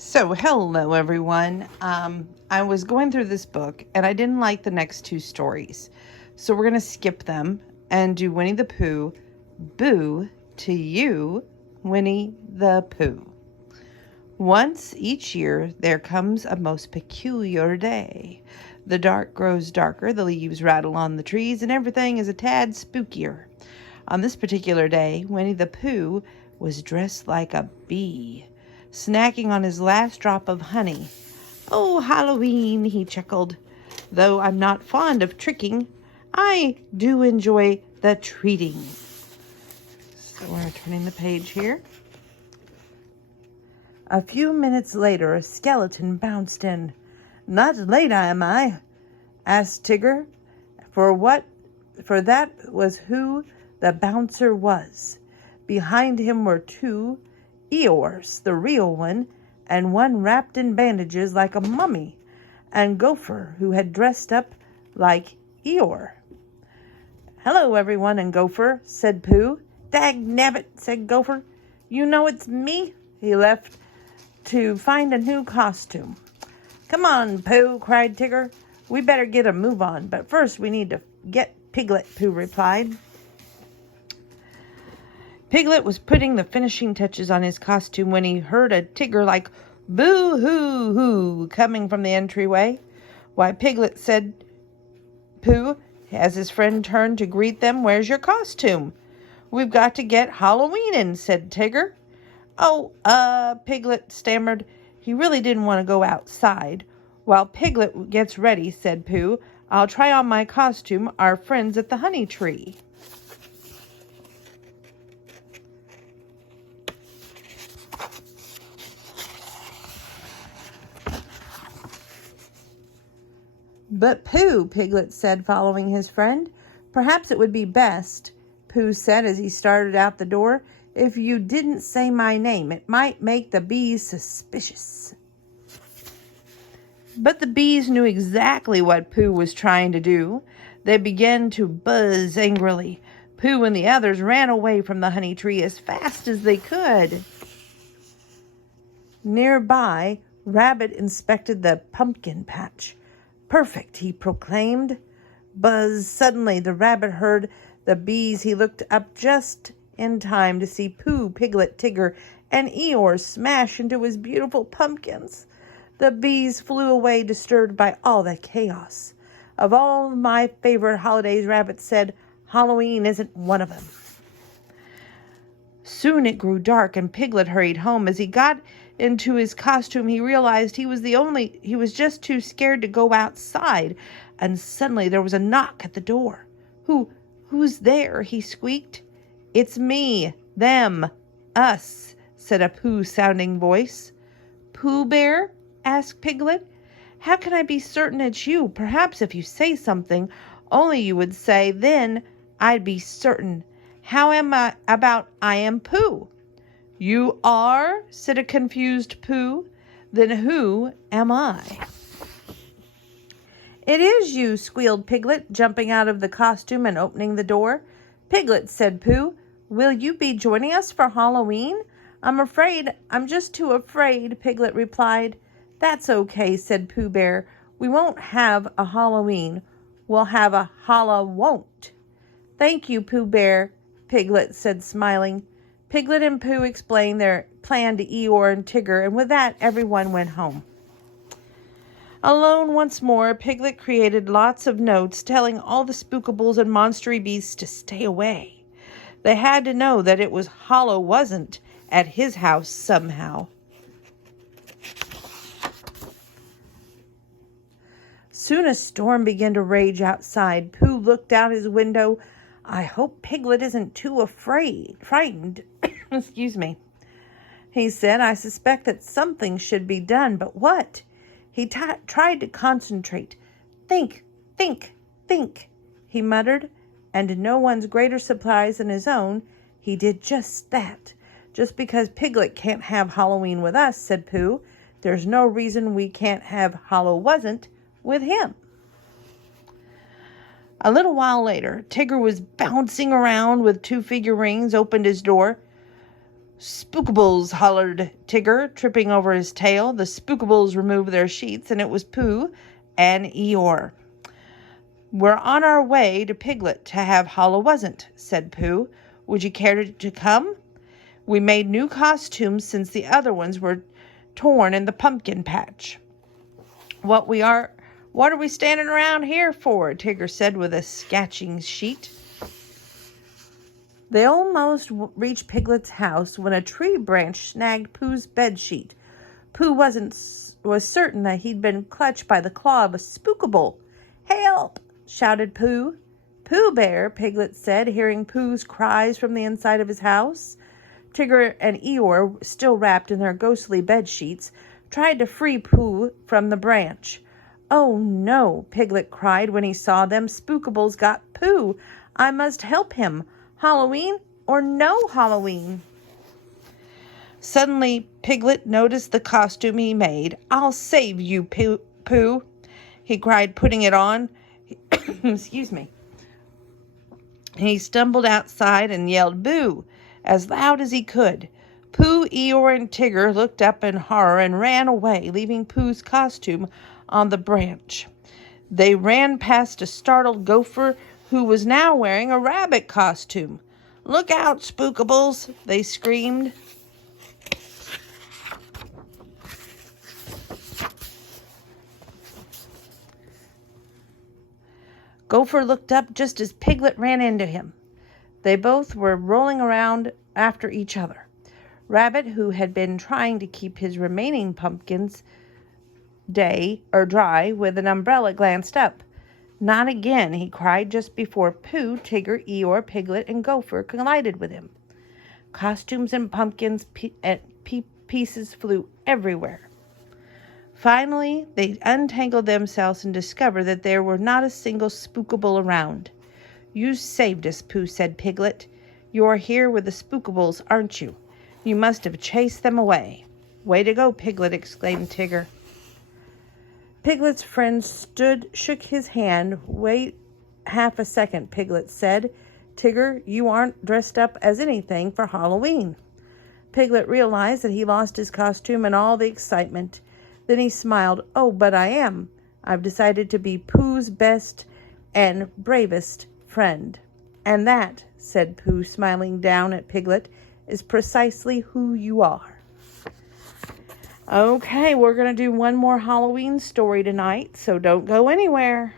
So, hello everyone. I was going through this book and I didn't like the next two stories. So, we're going to skip them and do Winnie the Pooh. Boo to you, Winnie the Pooh. Once each year, there comes a most peculiar day. The dark grows darker, the leaves rattle on the trees, and everything is a tad spookier. On this particular day, Winnie the Pooh was dressed like a bee, snacking on his last drop of honey. "Oh, Halloween," he chuckled. "Though I'm not fond of tricking, I do enjoy the treating." So we're turning the page here. A few minutes later, a skeleton bounced in. "Not late, am I?" asked Tigger, for that was who the bouncer was. Behind him were two Eeyores, the real one, and one wrapped in bandages like a mummy, and Gopher, who had dressed up like Eeyore. "Hello, everyone, and Gopher," said Pooh. "Dag-nabbit," said Gopher. "You know it's me." He left to find a new costume. "Come on, Pooh," cried Tigger. "We better get a move on, but first we need to get Piglet," Pooh replied. Piglet was putting the finishing touches on his costume when he heard a Tigger-like boo-hoo-hoo coming from the entryway. "Why, Piglet," said Pooh, as his friend turned to greet them, "where's your costume?" "We've got to get Halloweenin'," said Tigger. "Oh, Piglet stammered. He really didn't want to go outside. "While Piglet gets ready," said Pooh, "I'll try on my costume, our friends at the honey tree." "But Pooh," Piglet said, following his friend. "Perhaps it would be best," Pooh said as he started out the door, "if you didn't say my name. It might make the bees suspicious." But the bees knew exactly what Pooh was trying to do. They began to buzz angrily. Pooh and the others ran away from the honey tree as fast as they could. Nearby, Rabbit inspected the pumpkin patch. "Perfect," he proclaimed. Buzz! Suddenly the rabbit heard the bees. He looked up just in time to see Pooh, Piglet, Tigger, and Eeyore smash into his beautiful pumpkins. The bees flew away, disturbed by all the chaos. "Of all my favorite holidays," Rabbit said, "Halloween isn't one of them." Soon it grew dark and Piglet hurried home. As he got into his costume, he realized he was just too scared to go outside. And suddenly there was a knock at the door. Who's there?" he squeaked. "It's me, them, us," said a Pooh-sounding voice. "Pooh Bear?" asked Piglet. "How can I be certain it's you? Perhaps if you say something, only you would say, then I'd be certain. How am I am Pooh?" "You are?" said a confused Pooh. "Then who am I?" "It is you," squealed Piglet, jumping out of the costume and opening the door. "Piglet," said Pooh, "will you be joining us for Halloween?" I'm just too afraid," Piglet replied. "That's okay," said Pooh Bear. "We won't have a Halloween. We'll have a Holla-won't." "Thank you, Pooh Bear," Piglet said, smiling. Piglet and Pooh explained their plan to Eeyore and Tigger, and with that, everyone went home. Alone once more, Piglet created lots of notes telling all the spookables and monstery beasts to stay away. They had to know that it was Hollow wasn't at his house somehow. Soon a storm began to rage outside. Pooh looked out his window. "I hope Piglet isn't too frightened." Excuse me, he said. "I suspect that something should be done, but what?" He tried to concentrate. Think, he muttered, and to no one's greater surprise than his own, he did just that. "Just because Piglet can't have Halloween with us," said Pooh, "there's no reason we can't have Hollow wasn't with him." A little while later, Tigger was bouncing around with two figure rings, opened his door. "Spookables!" hollered Tigger, tripping over his tail. The Spookables removed their sheets, and it was Pooh and Eeyore. "We're on our way to Piglet to have Hollow-wasn't," said Pooh. "Would you care to come? We made new costumes since the other ones were torn in the pumpkin patch." What are we standing around here for?" Tigger said with a sketching sheet. They almost reached Piglet's house when a tree branch snagged Pooh's bedsheet. Pooh was certain that he'd been clutched by the claw of a Spookable. "Help!" shouted Pooh. "Pooh Bear," Piglet said, hearing Pooh's cries from the inside of his house. Tigger and Eeyore, still wrapped in their ghostly bedsheets, tried to free Pooh from the branch. "Oh no," Piglet cried when he saw them. "Spookables got Pooh. I must help him. Halloween or no Halloween." Suddenly, Piglet noticed the costume he made. "I'll save you, Pooh," he cried, putting it on. Excuse me. He stumbled outside and yelled "Boo!" as loud as he could. Pooh, Eeyore, and Tigger looked up in horror and ran away, leaving Pooh's costume on the branch. They ran past a startled Gopher who was now wearing a rabbit costume. "Look out, Spookables!" they screamed. Gopher looked up just as Piglet ran into him. They both were rolling around after each other. Rabbit, who had been trying to keep his remaining pumpkins dry with an umbrella, glanced up. "Not again," he cried just before Pooh, Tigger, Eeyore, Piglet, and Gopher collided with him. Costumes and pumpkins pieces flew everywhere. Finally, they untangled themselves and discovered that there were not a single Spookable around. "You saved us, Pooh," said Piglet. "You're here with the Spookables, aren't you? You must have chased them away." "Way to go, Piglet," exclaimed Tigger. Piglet's friend shook his hand. "Wait half a second," Piglet said. "Tigger, you aren't dressed up as anything for Halloween." Piglet realized that he lost his costume in all the excitement. Then he smiled. "Oh, but I am. I've decided to be Pooh's best and bravest friend." "And that," said Pooh, smiling down at Piglet, "is precisely who you are." Okay, we're going to do one more Halloween story tonight, so don't go anywhere.